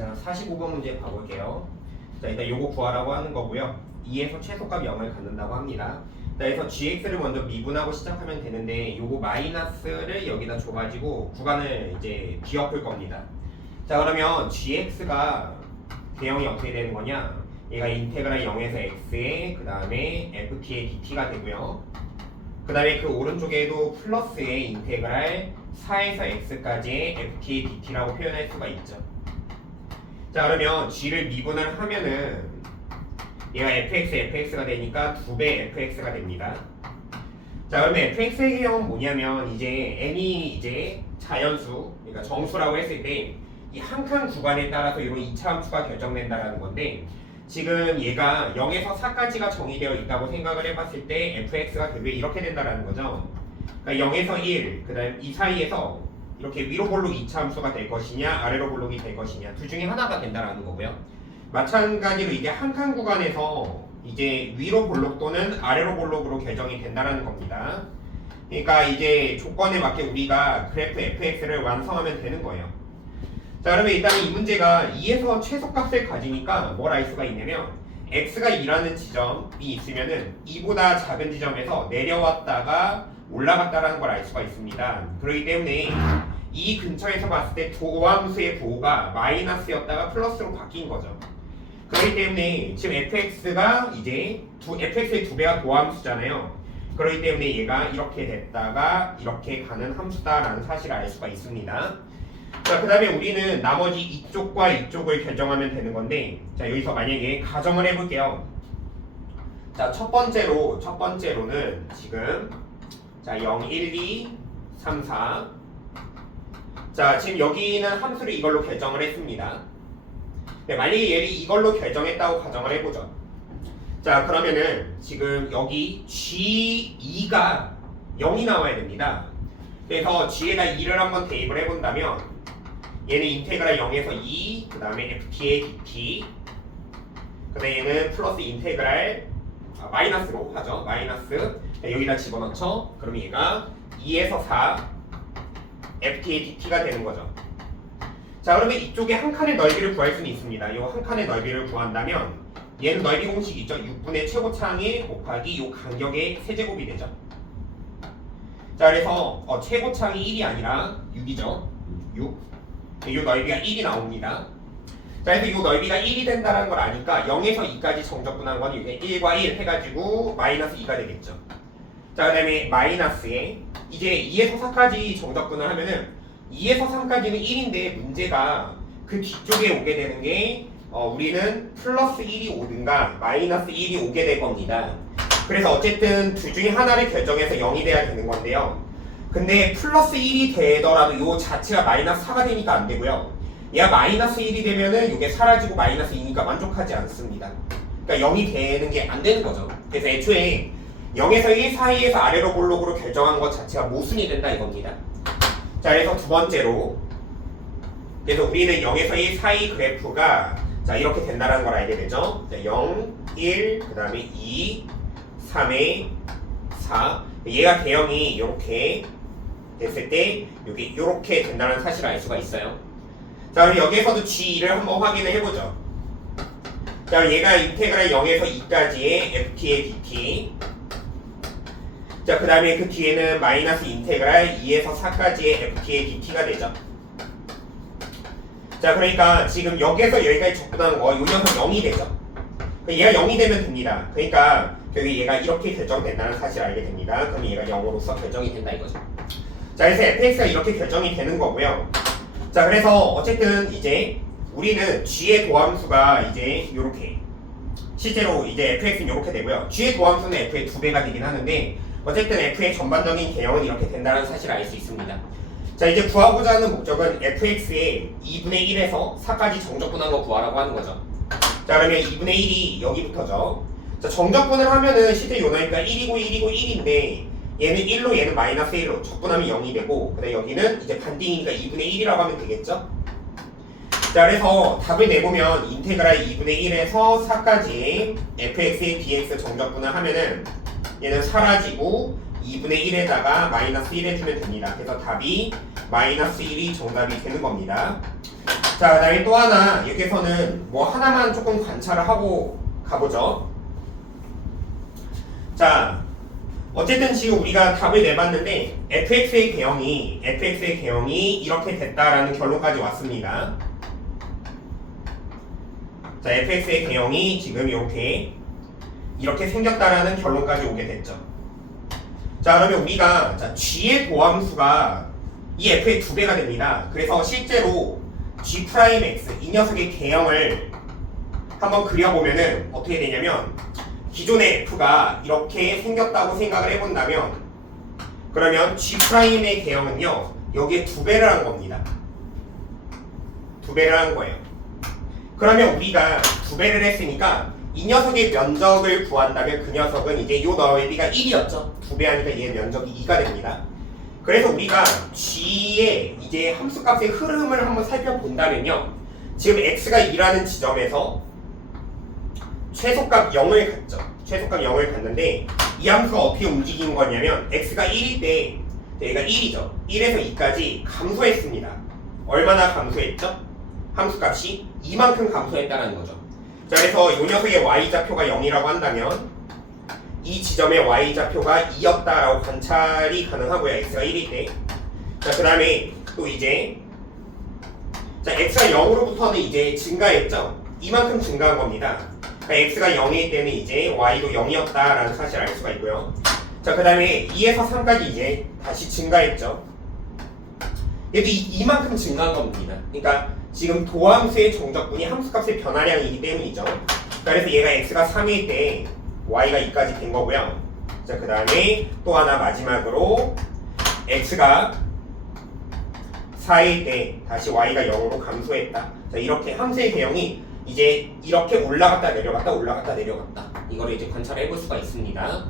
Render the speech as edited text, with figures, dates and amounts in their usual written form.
자, 45번 문제 봐볼게요. 자, 일단 요거 구하라고 하는 거고요. 2에서 최소값 0을 갖는다고 합니다. 그래서 gx를 먼저 미분하고 시작하면 되는데 요거 마이너스를 여기다 줘가지고 구간을 이제 뒤엎을 겁니다. 자, 그러면 gx가 대형이 어떻게 되는 거냐? 얘가 인테그랄 0에서 x에 그 다음에 ft의 dt가 되고요. 그 다음에 그 오른쪽에도 플러스의 인테그랄 4에서 x까지의 ft의 dt라고 표현할 수가 있죠. 자, 그러면 g를 미분을 하면은 얘가 fx가 되니까 2배 fx가 됩니다. 자, 그러면 fx의 개념은 뭐냐면 이제 n이 이제 자연수, 그러니까 정수라고 했을 때 이 한 칸 구간에 따라서 이런 2차 함수가 결정된다라는 건데, 지금 얘가 0에서 4까지가 정의되어 있다고 생각을 해봤을 때 fx가 되게 이렇게 된다라는 거죠. 그러니까 0에서 1, 그 다음 이 사이에서 이렇게 위로 볼록 2차 함수가 될 것이냐 아래로 볼록이 될 것이냐 둘 중에 하나가 된다라는 거고요. 마찬가지로 이제 한 칸 구간에서 이제 위로 볼록 또는 아래로 볼록으로 결정이 된다라는 겁니다. 그러니까 이제 조건에 맞게 우리가 그래프 fx를 완성하면 되는 거예요. 자, 그러면 일단 이 문제가 2에서 최소값을 가지니까 뭘 알 수가 있냐면 x가 2라는 지점이 있으면은 2보다 작은 지점에서 내려왔다가 올라갔다라는 걸 알 수가 있습니다. 그렇기 때문에 이 근처에서 봤을 때 도함수의 부호가 마이너스였다가 플러스로 바뀐 거죠. 그렇기 때문에 지금 fx가 이제 fx의 2배가 도함수잖아요. 그렇기 때문에 얘가 이렇게 됐다가 이렇게 가는 함수다라는 사실을 알 수가 있습니다. 자, 그 다음에 우리는 나머지 이쪽과 이쪽을 결정하면 되는 건데, 자, 여기서 만약에 가정을 해볼게요. 자, 첫 번째로는 지금 자 0, 1, 2, 3, 4. 자, 지금 여기는 함수를 이걸로 결정을 했습니다. 네, 만약에 얘를 이걸로 결정했다고 가정을 해보죠. 자, 그러면은 지금 여기 G2가 0이 나와야 됩니다. 그래서 G에다 2를 한번 대입을 해본다면 얘는 인테그랄 0에서 2, 그 다음에 ft의 dt, 그 다음에 얘는 플러스 인테그랄 마이너스로 하죠. 마이너스. 여기다 집어넣죠. 그럼 얘가 2에서 4 ft의 dt가 되는 거죠. 자, 그러면 이쪽에 한 칸의 넓이를 구할 수는 있습니다. 이 한 칸의 넓이를 구한다면 얘는 넓이 공식 있죠. 6분의 최고창1 곱하기 이 간격의 세제곱이 되죠. 자, 그래서 최고창이 1이 아니라 6이죠. 6. 이 넓이가 1이 나옵니다. 자, 그래서 이 넓이가 1이 된다는 걸 아니까 0에서 2까지 정적분한 건 이게 1과 1 해가지고 마이너스 2가 되겠죠. 자, 그 다음에 마이너스에 이제 2에서 4까지 정적분을 하면은 2에서 3까지는 1인데 문제가 그 뒤쪽에 오게 되는 게 우리는 플러스 1이 오든가 마이너스 1이 오게 될 겁니다. 그래서 어쨌든 둘 중에 하나를 결정해서 0이 돼야 되는 건데요. 근데 플러스 1이 되더라도 요 자체가 마이너스 4가 되니까 안 되고요. 얘가 마이너스 1이 되면은 이게 사라지고 마이너스 2니까 만족하지 않습니다. 그러니까 0이 되는 게 안 되는 거죠. 그래서 애초에 0에서 1 사이에서 아래로 볼록으로 결정한 것 자체가 모순이 된다 이겁니다. 자, 그래서 두 번째로, 그래서 우리는 0에서 1 사이 그래프가 자 이렇게 된다는 걸 알게 되죠. 자, 0, 1, 그 다음에 2, 3에 4. 얘가 대형이 이렇게 됐을 때 여기 이렇게 된다는 사실을 알 수가 있어요. 자, 그럼 여기에서도 G2를 한번 확인을 해보죠. 자, 얘가 인테그랄 0에서 2까지의 ft의 dt. 자, 그 다음에 그 뒤에는 마이너스 인테그랄 2에서 4까지의 ft의 dt가 되죠. 자, 그러니까 지금 여기에서 여기까지 적분한 거 요 녀석 0이 되죠. 얘가 0이 되면 됩니다. 그러니까 여기 얘가 이렇게 결정된다는 사실을 알게 됩니다. 그럼 얘가 0으로서 결정이 된다 이거죠. 자, 그래서 fx가 이렇게 결정이 되는 거고요. 자, 그래서 어쨌든 이제 우리는 g의 도함수가 이제 요렇게 실제로 이제 fx는 이렇게 되고요. g의 도함수는 f의 2배가 되긴 하는데 어쨌든 f의 전반적인 개형은 이렇게 된다는 사실을 알 수 있습니다. 자, 이제 구하고자 하는 목적은 fx의 2분의 1에서 4까지 정적분한 거 구하라고 하는 거죠. 자, 그러면 2분의 1이 여기부터죠. 자, 정적분을 하면은 실제 요 넓이가 1이고 1이고 1인데 얘는 1로 얘는 마이너스 1로 적분하면 0이 되고, 그다음에 여기는 이제 반띵이니까 2분의 1이라고 하면 되겠죠. 자, 그래서 답을 내보면 인테그랄 2분의 1에서 4까지 fx의 dx 정적분을 하면은 얘는 사라지고 2분의 1에다가 마이너스 1 해주면 됩니다. 그래서 답이 마이너스 1이 정답이 되는 겁니다. 자, 그다음에 또 하나 여기서는 뭐 하나만 조금 관찰을 하고 가보죠. 자, 어쨌든 지금 우리가 답을 내봤는데 fx의 개형이 이렇게 됐다라는 결론까지 왔습니다. 자, fx의 개형이 지금 이렇게 생겼다라는 결론까지 오게 됐죠. 자, 그러면 우리가 g의 도함수가 이 f의 2배가 됩니다. 그래서 실제로 g'x 이 녀석의 개형을 한번 그려보면은 어떻게 되냐면 기존의 f가 이렇게 생겼다고 생각을 해본다면 그러면 g'의 개형은요 여기에 2배를 한 겁니다. 2배를 한 거예요. 그러면 우리가 2배를 했으니까 이 녀석의 면적을 구한다면 그 녀석은 이제 요 넓이가 1이었죠. 2배 하니까 얘 면적이 2가 됩니다. 그래서 우리가 g의 이제 함수값의 흐름을 한번 살펴본다면요. 지금 x가 2라는 지점에서 최소값 0을 갔죠. 최소값 0을 갔는데 이 함수가 어떻게 움직인 거냐면 x가 1일 때 얘가 1이죠. 1에서 2까지 감소했습니다. 얼마나 감소했죠? 함수값이 이만큼 감소했다는 거죠. 자, 그래서 이 녀석의 y좌표가 0이라고 한다면 이 지점의 y좌표가 2였다라고 관찰이 가능하고요. x가 1일 때. 자, 그 다음에 또 이제 자, x가 0으로부터는 이제 증가했죠. 이만큼 증가한 겁니다. 그러니까 x가 0일 때는 이제 y도 0이었다라는 사실을 알 수가 있고요. 자, 그 다음에 2에서 3까지 이제 다시 증가했죠. 얘도 이만큼 증가한 겁니다. 그러니까 지금 도함수의 정적분이 함수값의 변화량이기 때문이죠. 자, 그래서 얘가 x가 3일 때 y가 2까지 된 거고요. 자, 그 다음에 또 하나 마지막으로 x가 4일 때 다시 y가 0으로 감소했다. 자, 이렇게 함수의 개형이 이제 이렇게 올라갔다 내려갔다 이거를 이제 관찰해 볼 수가 있습니다.